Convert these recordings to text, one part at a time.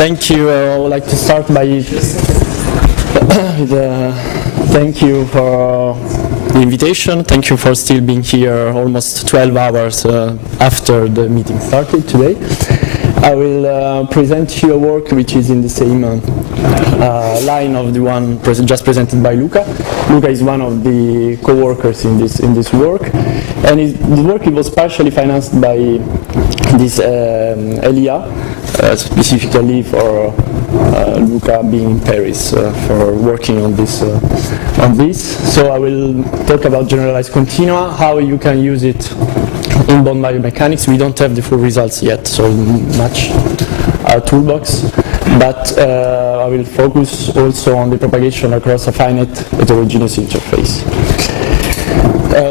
Thank you. I would like to start by thank you for the invitation. Thank you for still being here almost 12 hours after the meeting started today. I will present you a work which is in the same line of the one just presented by Luca. Luca is one of the co-workers in this work, and the work was partially financed by this LEA, specifically for Luca being in Paris for working on this. So I will talk about generalized continua, how you can use it in bond biomechanics. We don't have the full results yet, so much our toolbox, but I will focus also on the propagation across a finite heterogeneous interface.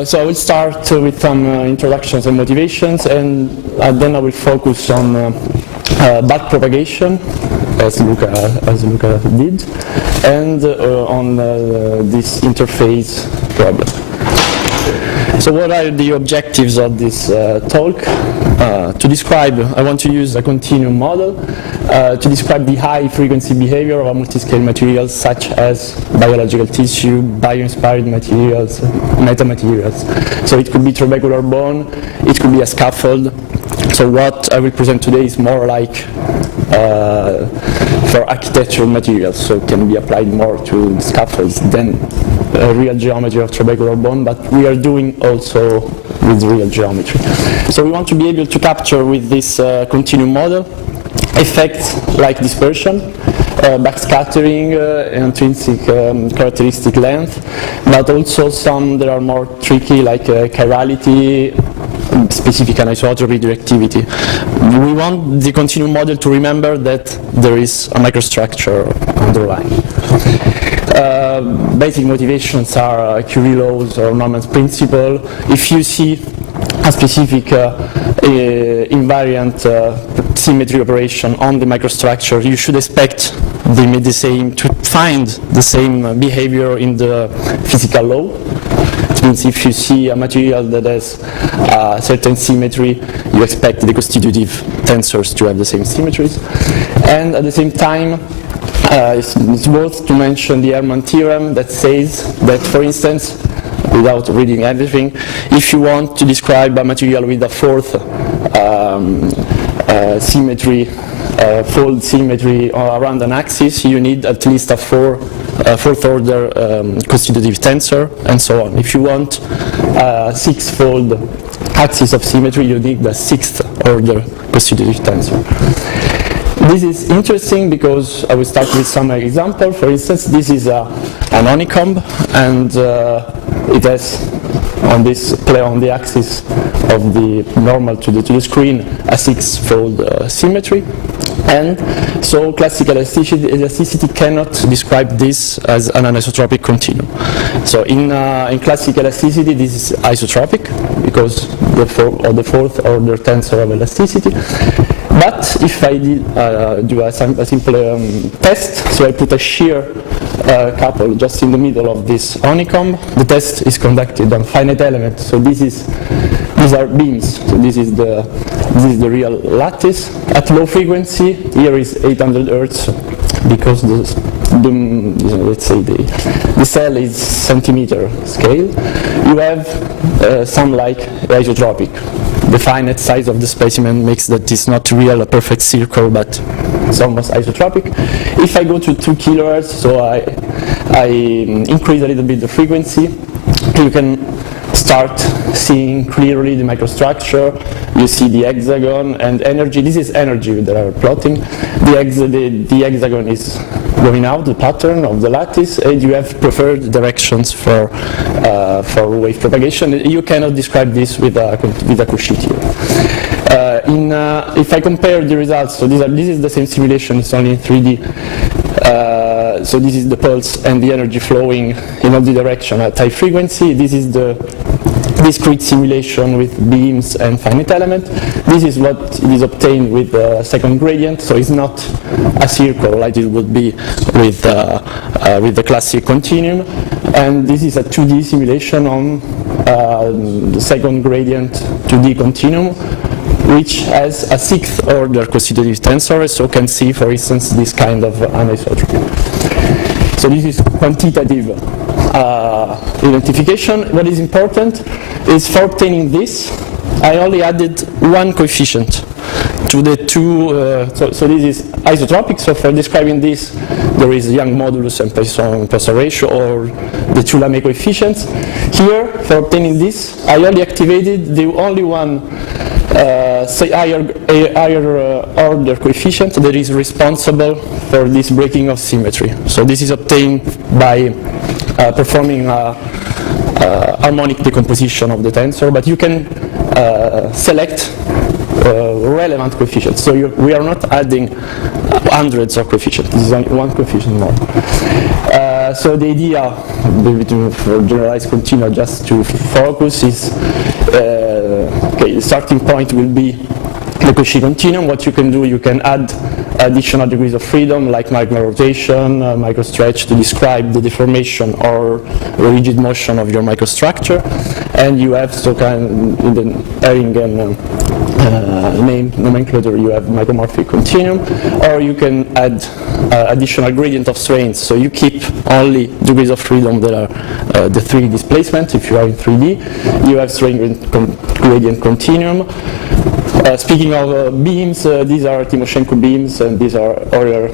So I will start with some introductions and motivations, and then I will focus on back propagation, as Luca did, and on this interface problem. So what are the objectives of this talk? To describe, I want to use a continuum model to describe the high frequency behavior of a multiscale materials such as biological tissue, bio-inspired materials, metamaterials. So it could be trabecular bone, it could be a scaffold. So what I will present today is more like for architectural materials, so it can be applied more to scaffolds than real geometry of trabecular bone, but we are doing also with real geometry. So we want to be able to capture with this continuum model effects like dispersion, backscattering, intrinsic characteristic length, but also some that are more tricky like chirality, specific anisotropy, directivity. We want the continuum model to remember that there is a microstructure underlying. Basic motivations are Curie laws or Normann's principle. If you see a specific invariant symmetry operation on the microstructure, you should expect the same to find the same behavior in the physical law. It means if you see a material that has a certain symmetry, you expect the constitutive tensors to have the same symmetries. And at the same time, it's worth to mention the Hermann theorem that says that, for instance, without reading everything, if you want to describe a material with a fourth symmetry, fold symmetry around an axis, you need at least a fourth order constitutive tensor, and so on. If you want a six-fold axis of symmetry, you need the sixth order constitutive tensor. This is interesting because I will start with some example. For instance, this is an honeycomb, and it has on the axis of the normal to the screen a six-fold symmetry. And so classical elasticity cannot describe this as an anisotropic continuum. So in classical elasticity, this is isotropic because the fourth order tensor of elasticity. But if I do a simple test, so I put a shear couple just in the middle of this honeycomb, the test is conducted on finite element. So these are beams. So this is the real lattice at low frequency. Here is 800 Hertz because let's say the cell is centimeter scale. You have some like isotropic. The finite size of the specimen makes that it's not real a perfect circle, but it's almost isotropic. If I go to 2 kilohertz, so I increase a little bit the frequency, you can start seeing clearly the microstructure. You see the hexagon and energy. This is energy that are plotting. The hexagon is going out, the pattern of the lattice, and you have preferred directions for wave propagation. You cannot describe this with a Cauchy theorem. If I compare the results, so this is the same simulation, it's only in 3D. So this is the pulse and the energy flowing in all the direction at high frequency. This is the discrete simulation with beams and finite element. This is what is obtained with the second gradient, so it's not a circle like it would be with the classic continuum. And this is a 2D simulation on the second gradient 2D continuum which has a 6th order constitutive tensor, so can see, for instance, this kind of anisotropy. So this is quantitative identification. What is important is for obtaining this, I only added one coefficient to the two, so this is isotropic, so for describing this, there is Young modulus and Poisson ratio, or the two Lamé coefficients. Here, for obtaining this, I only activated the only one say higher order coefficient that is responsible for this breaking of symmetry. So this is obtained by performing a harmonic decomposition of the tensor, but you can select relevant coefficients. So we are not adding hundreds of coefficients. This is only one coefficient more. So the idea for generalized continua, just to focus, is okay, the starting point will be the Cauchy continuum. What you can do, you can add additional degrees of freedom, like micro-rotation, micro-stretch, to describe the deformation or rigid motion of your microstructure. And you have, so kind in the Ehringen name nomenclature, you have micromorphic continuum, or you can add additional gradient of strains. So you keep only degrees of freedom that are the 3 displacements. If you are in 3D, you have strain gradient continuum. Speaking of beams, these are Timoshenko beams, and these are Euler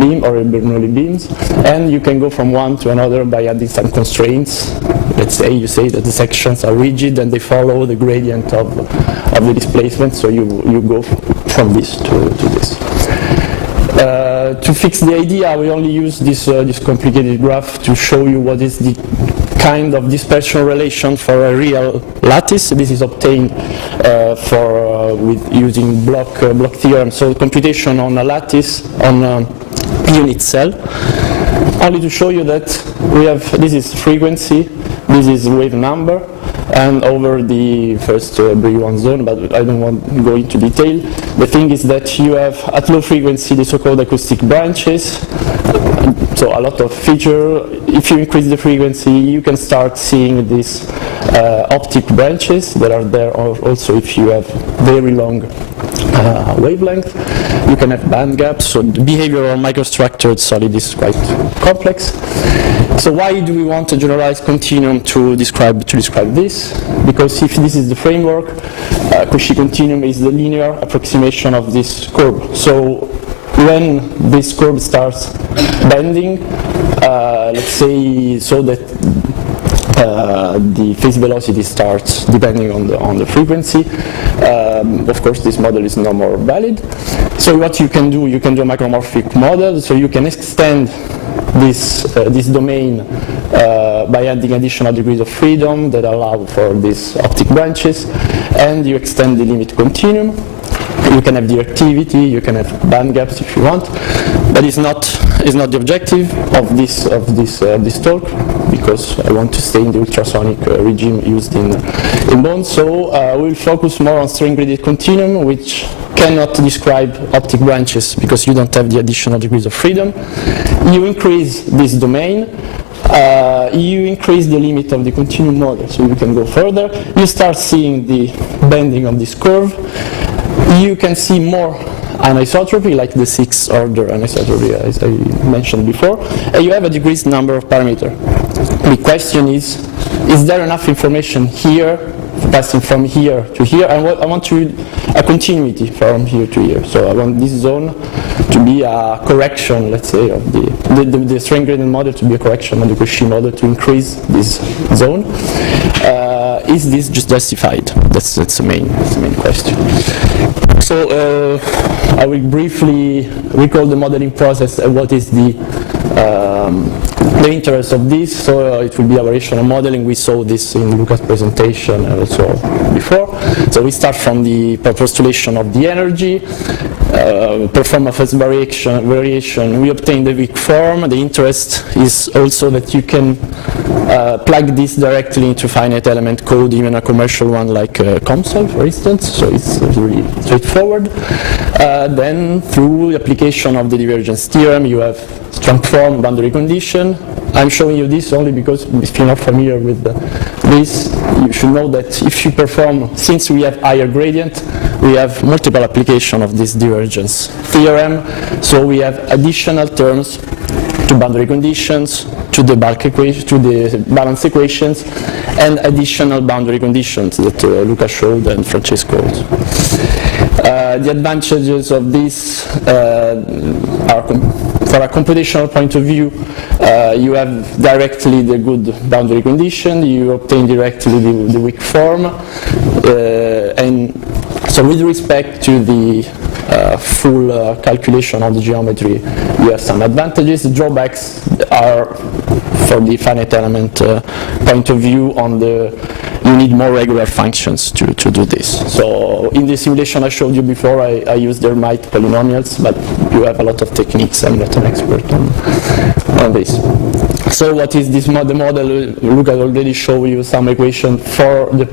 beam or Bernoulli beams. And you can go from one to another by adding some constraints. Let's say you say that the sections are rigid and they follow the gradient of the displacement, so you go from this to this. To fix the idea, we only use this complicated graph to show you what is the kind of dispersion relation for a real lattice. This is obtained with using Bloch theorem. So computation on a lattice on a unit cell. Only to show you that we have, this is frequency, this is wave number, and over the first Brillouin zone, but I don't want to go into detail. The thing is that you have at low frequency the so-called acoustic branches, so a lot of feature. If you increase the frequency, you can start seeing these optic branches that are there also if you have very long wavelength. You can have band gaps, so the behavior of microstructured solid is quite complex. So why do we want a generalized continuum to describe this? Because if this is the framework, Cauchy continuum is the linear approximation of this curve. So when this curve starts bending, let's say so that the phase velocity starts depending on the frequency. Of course, this model is no more valid. So what you can do a micromorphic model. So you can extend this domain by adding additional degrees of freedom that allow for these optic branches, and you extend the limit continuum. You can have directivity, you can have band gaps if you want, but it's not the objective of this talk, because I want to stay in the ultrasonic regime used in bones. So we'll focus more on strain gradient continuum, which cannot describe optic branches because you don't have the additional degrees of freedom. You increase this domain, you increase the limit of the continuum model, so you can go further. You start seeing the bending of this curve. You can see more anisotropy, like the 6th order anisotropy as I mentioned before, and you have a decreased number of parameters. The question is there enough information here, passing from here to here? I want a continuity from here to here. So I want this zone to be a correction, let's say, of the strain gradient model to be a correction of the Cauchy model to increase this zone. Is this just justified? That's the main question. So I will briefly recall the modeling process and what is the interest of this. So it will be a variational modeling. We saw this in Luca's presentation and also before. So we start from the postulation of the energy, perform a phase variation. We obtain the weak form. The interest is also that you can plug this directly into finite element code, even a commercial one like COMSOL, for instance. So it's really straightforward. Then through the application of the divergence theorem, you have strong form boundary condition. I'm showing you this only because if you're not familiar with this, you should know that if you perform, since we have higher gradient, we have multiple application of this divergence theorem. So we have additional terms to boundary conditions, to the bulk equation, to the balance equations, and additional boundary conditions that Luca showed and Francesco also. The advantages of this are, for a computational point of view, you have directly the good boundary condition, you obtain directly the weak form, and so with respect to the full calculation of the geometry, you have some advantages. The drawbacks are, for the finite element point of view, you need more regular functions to do this. So in the simulation I showed you before, I used Hermite polynomials, but you have a lot of techniques. I'm not an expert on this. So what is this the model? Luca already showed you some equation for the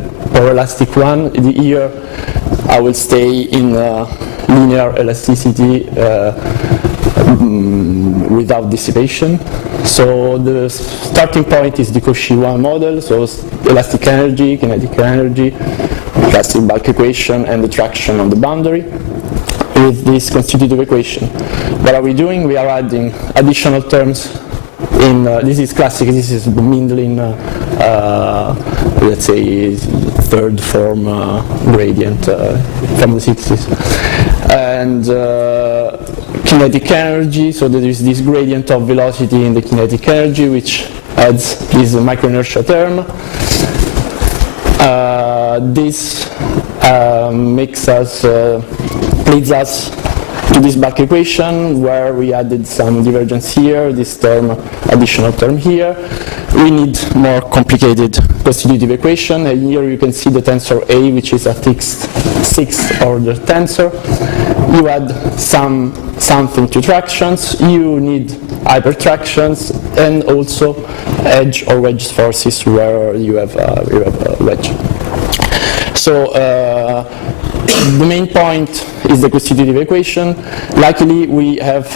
elastic one. Here I will stay in linear elasticity without dissipation. So the starting point is the Cauchy-1 model, so elastic energy, kinetic energy, classic bulk equation, and the traction on the boundary with this constitutive equation. What are we doing? We are adding additional terms in, this is classic, this is the Mindlin, let's say, third form gradient from the 60s. And kinetic energy, so there is this gradient of velocity in the kinetic energy, which adds this microinertia term. This makes us, leads us to this bulk equation, where we added some divergence here, this term, additional term here. We need more complicated constitutive equation, and here you can see the tensor A, which is a fixed sixth order tensor. You add something to tractions, you need hypertractions, and also edge or wedge forces where you have a wedge. So the main point is the constitutive equation. Luckily, we have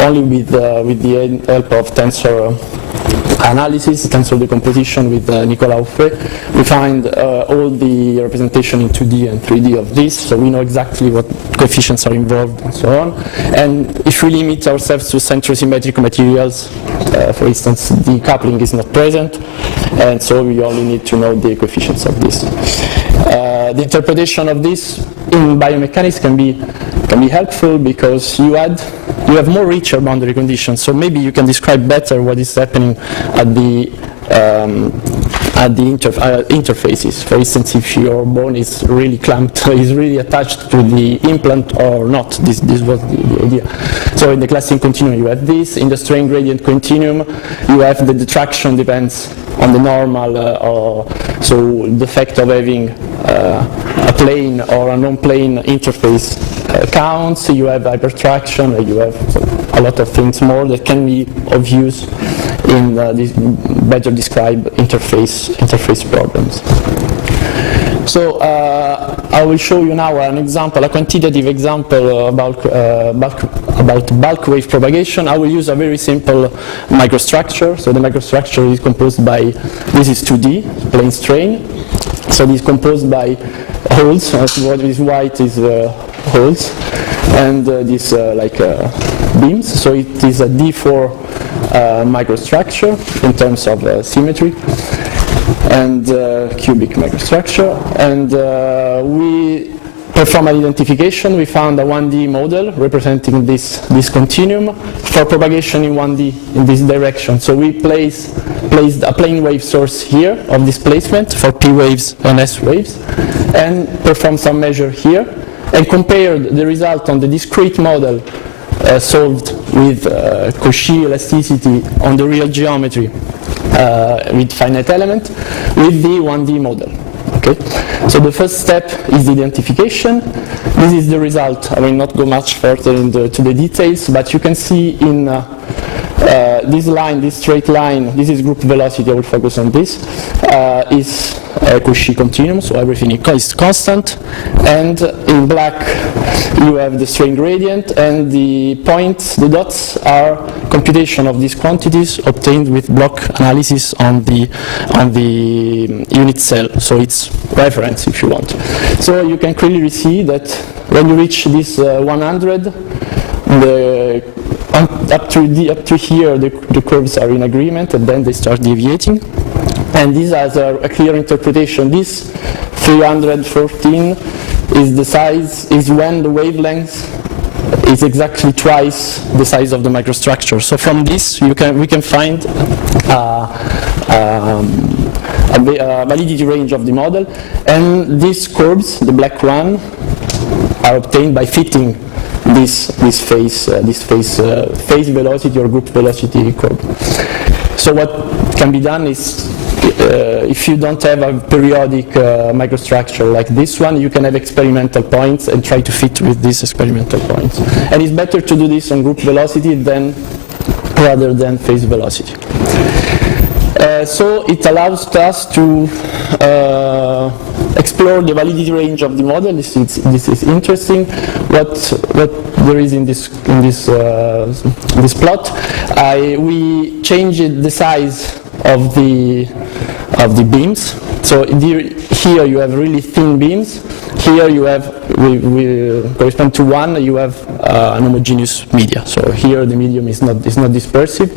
only with the help of tensor analysis, tensor decomposition with Nicolas Auffret, we find all the representation in 2D and 3D of this, so we know exactly what coefficients are involved and so on. And if we limit ourselves to centrosymmetric materials, for instance, the coupling is not present, and so we only need to know the coefficients of this. The interpretation of this in biomechanics can be helpful because you have more richer boundary conditions. So maybe you can describe better what is happening at the interfaces. For instance, if your bone is really clamped, is really attached to the implant or not. This was the idea. So in the classic continuum, you have this. In the strain gradient continuum, you have the traction depends on the normal, so the effect of having a plane or a non-plane interface counts. You have hypertraction, you have a lot of things more that can be of use in this better described interface problems. So I will show you now an example, a quantitative example about bulk wave propagation. I will use a very simple microstructure. So the microstructure is composed by, this is 2D, plane strain. So this is composed by holes, what is white is holes, and this like beams. So it is a D4 microstructure in terms of symmetry, and cubic microstructure. And we perform an identification. We found a 1D model representing this continuum for propagation in 1D in this direction. So we placed a plane wave source here of displacement for P waves and S waves, and performed some measure here, and compared the result on the discrete model solved with Cauchy elasticity on the real geometry with finite element with the 1D model. Okay, so the first step is the identification. This is the result. I will not go much further into the details, but you can see in this line, this straight line, this is group velocity, I will focus on this, is Cauchy continuum, so everything is constant. And in black you have the strain gradient, and the points, the dots, are computation of these quantities obtained with block analysis on the unit cell. So it's reference, if you want. So you can clearly see that when you reach this 100, up to here the curves are in agreement, and then they start deviating. And this has a clear interpretation. This 314 is the size, is when the wavelength is exactly twice the size of the microstructure. So from this we can find a validity range of the model, and these curves, the black one, are obtained by fitting this phase velocity or group velocity curve. So what can be done is, if you don't have a periodic microstructure like this one, you can have experimental points and try to fit with these experimental points. And it's better to do this on group velocity rather than phase velocity. So it allows us to explore the validity range of the model. This is interesting. What there is in this plot, we changed the size of the beams. So here you have really thin beams. Here you have, correspond to 1, you have an homogeneous media. So here the medium is not dispersive,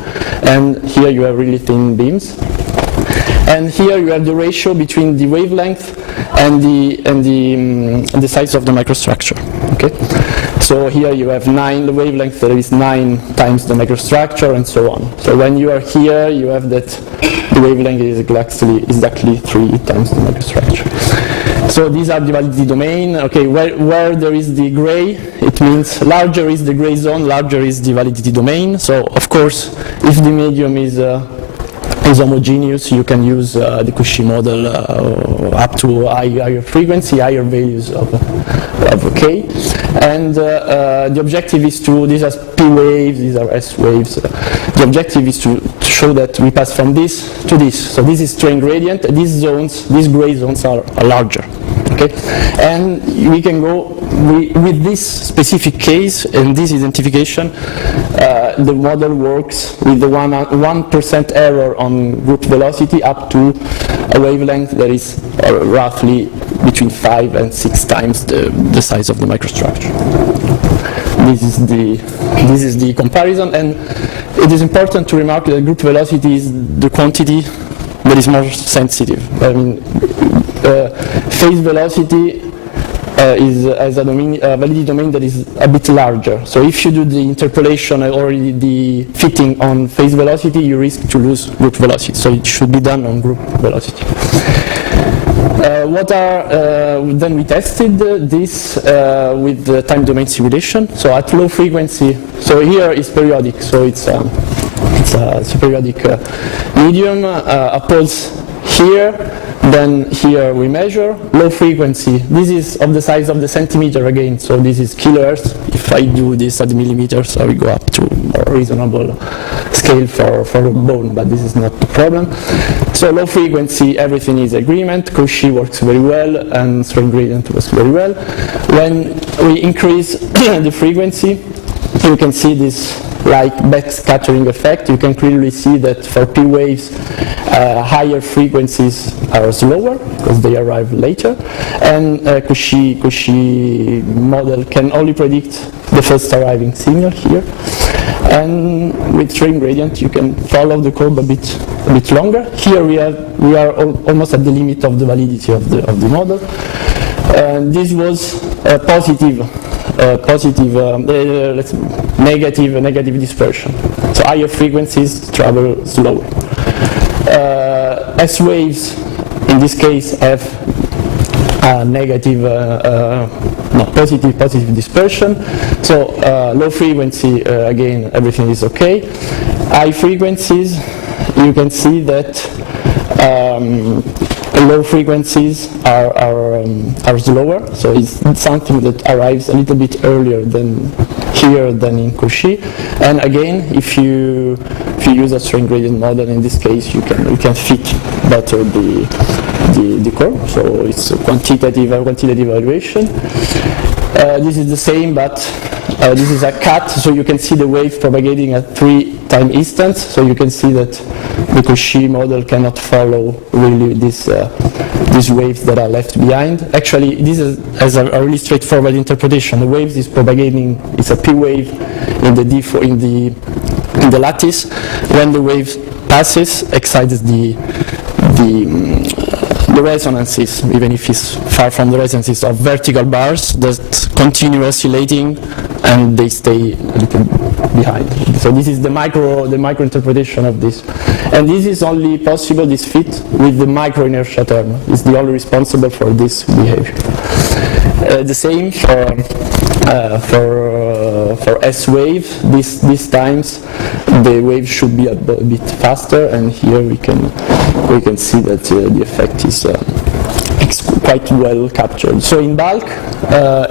and here you have really thin beams. And here you have the ratio between the wavelength and the size of the microstructure. Okay, so here you have 9 the wavelength. There is 9 times the microstructure, and so on. So when you are here, you have that the wavelength is exactly 3 times the microstructure. So these are the validity domain. Okay, where there is the gray, it means larger is the gray zone, larger is the validity domain. So of course, if the medium is homogeneous, you can use the Cauchy model up to higher frequency, higher values of K. And the objective is to, these are P waves, these are S waves. The objective is to show that we pass from this to this. So this is strain gradient. These zones, these gray zones are larger. Okay, and we can go with this specific case and this identification. The model works with the 1% error on group velocity up to a wavelength that is roughly between 5 and 6 times the size of the microstructure. This is the comparison, and it is important to remark that group velocity is the quantity that is more sensitive. I mean, phase velocity has a validity domain that is a bit larger. So if you do the interpolation or the fitting on phase velocity, you risk to lose group velocity. So it should be done on group velocity. Then we tested this with the time domain simulation. So at low frequency, so here is periodic, so it's a periodic medium, a pulse here. Then here we measure low frequency. This is of the size of the centimeter again, so this is kilohertz. If I do this at millimeters, I will go up to more reasonable scale for a bone, but this is not the problem. So low frequency, everything is agreement. Cauchy works very well, and strain gradient works very well. When we increase the frequency, you can see this like backscattering effect. You can clearly see that for P waves, higher frequencies are slower because they arrive later, and Cauchy model can only predict the first arriving signal here. And with strain gradient, you can follow the curve a bit longer. Here we are almost at the limit of the validity of the model. And this was a negative dispersion. So higher frequencies travel slower. S waves, in this case, have positive dispersion. So low frequency, again, everything is okay. High frequencies, you can see that low frequencies are slower, so it's something that arrives a little bit earlier than in Cauchy. And again, if you use a strain gradient model, in this case, you can fit better the the curve, so it's a quantitative evaluation. This is the same, but this is a cut, so you can see the wave propagating at 3 time instants, so you can see that the Cauchy model cannot follow really these waves that are left behind. Actually, this is a really straightforward interpretation. The waves is propagating, it's a P wave in the lattice. When the wave passes, excites the resonances, even if it's far from the resonances of vertical bars that continue oscillating and they stay a little behind. So this is the micro interpretation of this. And this is only possible, this fit, with the micro inertia term. It's the only responsible for this behavior. The same for S wave. These times the wave should be a bit faster, and here we can see that the effect is quite well captured. So in bulk,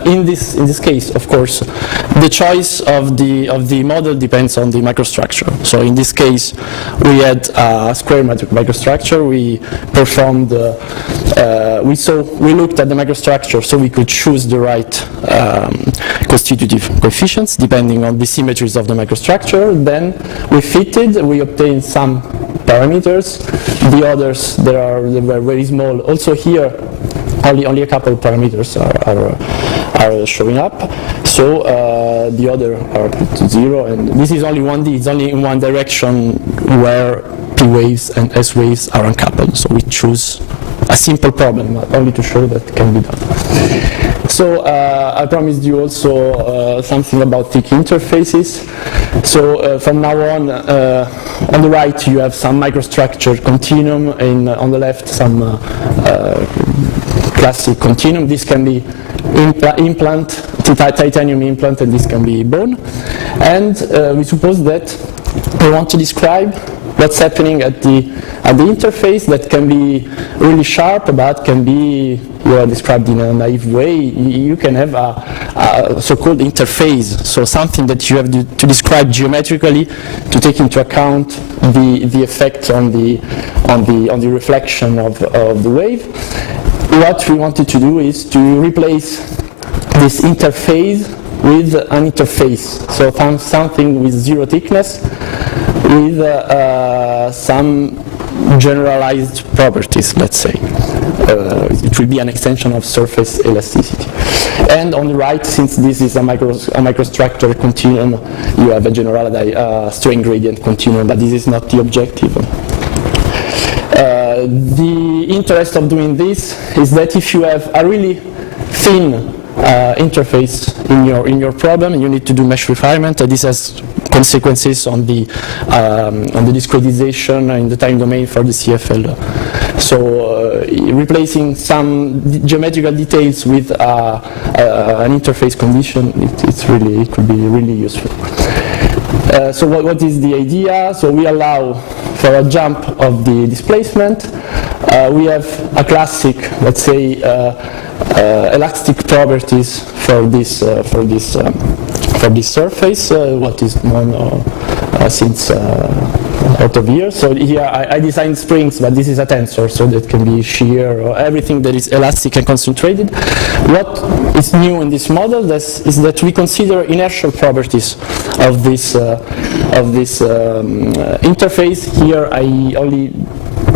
in this case, of course, the choice of the model depends on the microstructure. So in this case, we had a square microstructure. We performed, we looked at the microstructure, so we could choose the right constitutive coefficients depending on the symmetries of the microstructure. Then we fitted. We obtained some parameters. The others they were very small. Also here, only a couple of parameters are showing up. So the other are put to 0, and this is only 1D. It's only in one direction where P waves and S waves are uncoupled. So we choose a simple problem, only to show that can be done. So I promised you also something about thick interfaces. So from now on the right you have some microstructure continuum, and on the left some classic continuum. This can be implant, titanium implant, and this can be bone. And we suppose that we want to describe what's happening at the interface that can be really sharp, but can be described in a naive way. You can have a so-called interphase, so something that you have to describe geometrically to take into account the effect on the reflection of the wave. What we wanted to do is to replace this interphase with an interface, so something with 0 thickness, with some generalized properties, let's say. It will be an extension of surface elasticity. And on the right, since this is a microstructure continuum, you have a generalized strain gradient continuum, but this is not the objective. The interest of doing this is that if you have a really thin interface in your problem, you need to do mesh refinement. This has consequences on the discretization in the time domain for the CFL. So replacing some geometrical details with an interface condition, it could be really useful. So what is the idea? So we allow for a jump of the displacement. We have a classic, let's say, elastic properties for this surface, what is known since out of years. So here I designed springs, but this is a tensor, so that can be shear or everything that is elastic and concentrated. What is new in this model is that we consider inertial properties of this interface. Here I only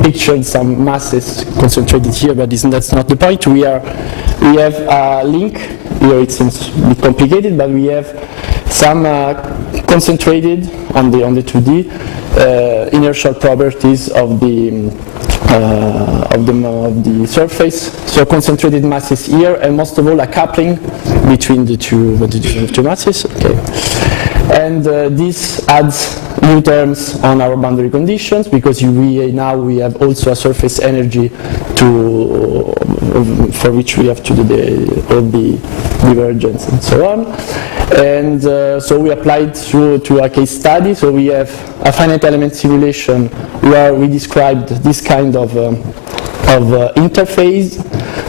pictured some masses concentrated here, but that's not the point. We have a link here. It seems a bit complicated, but we have some concentrated on the 2D inertial properties of the surface. So concentrated masses here, and most of all a coupling between the two masses. Okay. And this adds new terms on our boundary conditions, because now we have also a surface energy for which we have to do all the divergence and so on. And so we applied to a case study. So we have a finite element simulation where we described this kind of interface.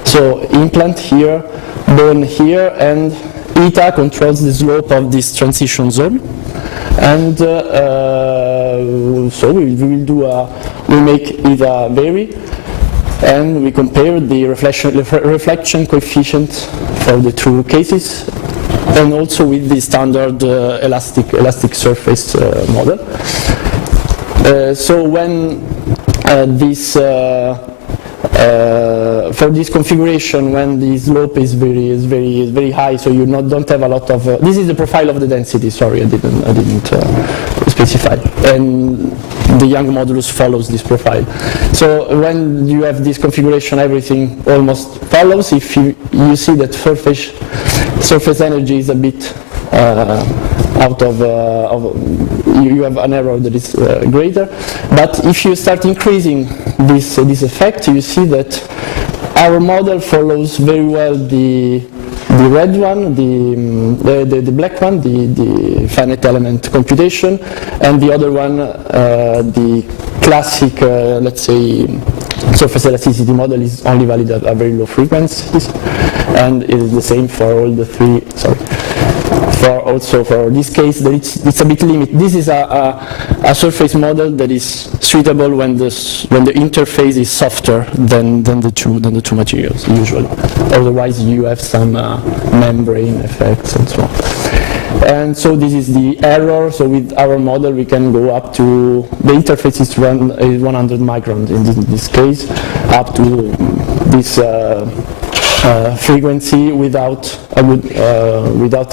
So implant here, bone here, and eta controls the slope of this transition zone. And so we make it vary. and we compare the reflection coefficient for the two cases, and also with the standard elastic surface model. So when for this configuration, when the slope is very high, so you don't have a lot of. This is the profile of the density. Sorry, I didn't specify. And the Young modulus follows this profile. So when you have this configuration, everything almost follows. If you see that surface energy is a bit out of you have an error that is greater. But if you start increasing this effect, you see that our model follows very well the red one, the black one, the finite element computation, and the other one, the classic, let's say, surface elasticity model is only valid at very low frequencies, and it is the same for all the three. Sorry. Also for this case, it's a bit limited. This is a surface model that is suitable when the interface is softer than the two materials usually. Otherwise, you have some membrane effects and so on. And so this is the error. So with our model, we can go up to the interface is 100 microns in this case, up to this. Frequency without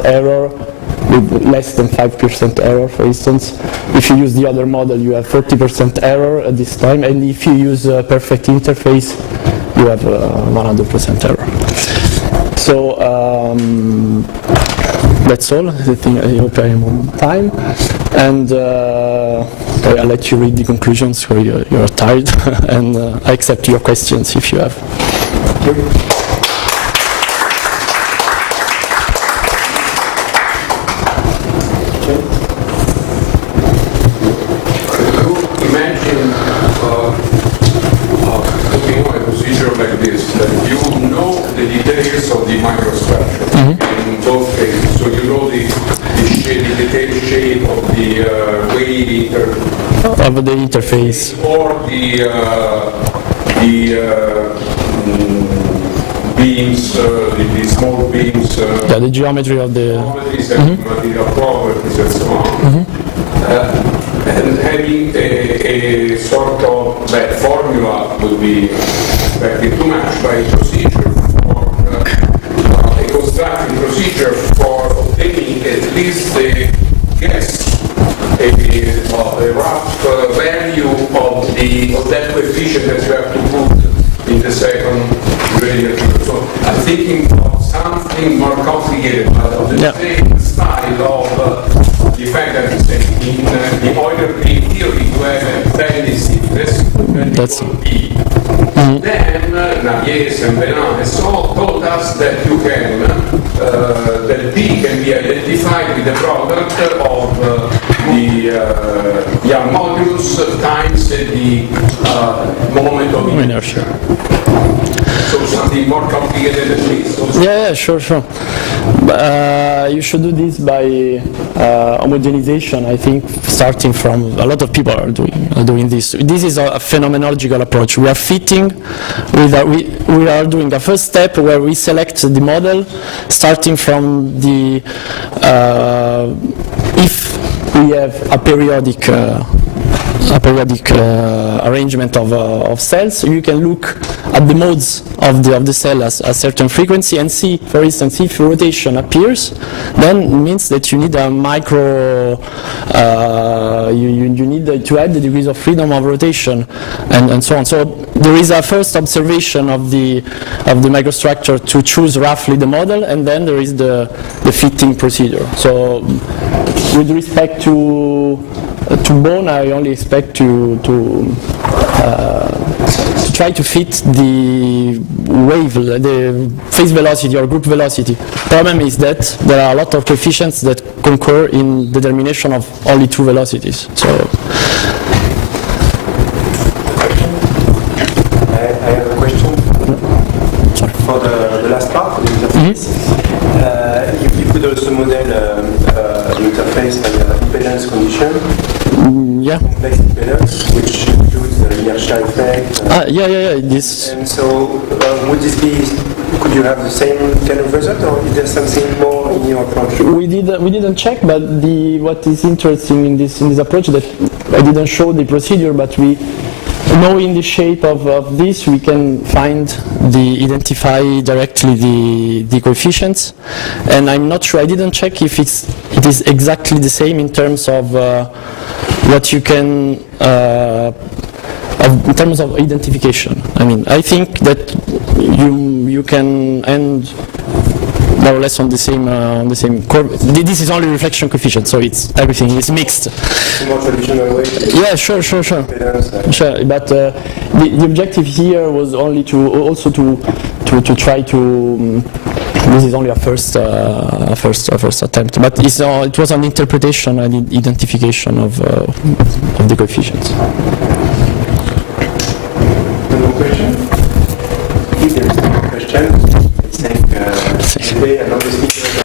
error, with less than 5% error, for instance. If you use the other model, you have 40% error at this time, and if you use a perfect interface, you have 100% error. So that's all. I hope I am on time, and I'll let you read the conclusions. So you're tired, and I accept your questions if you have. Of the interface, or beams, the small beams, the geometry of the material properties and so on, and having a sort of formula would be expected too much by procedure for a constructing procedure for obtaining at least the guess. A rough value of that coefficient that you have to put in the second gradient. So I'm thinking of something more complicated, but of the same style of the fact that you say in the Euler-Green theory you have a fairly stiffness when E. Then Navier and Benin and so on told us that you can that B can be identified with the product of the Young modulus times the moment of inertia. So something more complicated than this. Yeah, sure. You should do this by homogenization. I think starting from a lot of people are doing this. This is a phenomenological approach. We are fitting. We are doing a first step where we select the model, starting from the if we have a periodic arrangement of cells. You can look at the modes of the cell as a certain frequency and see, for instance, if rotation appears, then it means that you need a micro, you need to add the degrees of freedom of rotation and so on. So there is a first observation of the microstructure to choose roughly the model, and then there is the fitting procedure. So with respect to bone, I only expect to try to fit the wave, the phase velocity or group velocity. Problem is that there are a lot of coefficients that concur in determination of only two velocities. So I have a question. Sorry. For the last part, the interface. You could also model an interface by impedance condition. Yeah. complex impedance, which includes the inertia effect. Yeah. This. And so, would this be? Could you have the same kind of result, or is there something more in your approach? We didn't check, but what is interesting in this approach that I didn't show the procedure, but we know in the shape of this we can identify directly the coefficients, and I'm not sure. I didn't check if it is exactly the same in terms of what you can. In terms of identification, I mean, I think that you can end more or less on the same curve. This is only reflection coefficient, so everything is mixed. More traditional way. Yeah, sure. Sure. But the objective here was only to try to. This is only a first attempt, but it was an interpretation and identification of the coefficients. No question? If there is no question, thank another speaker.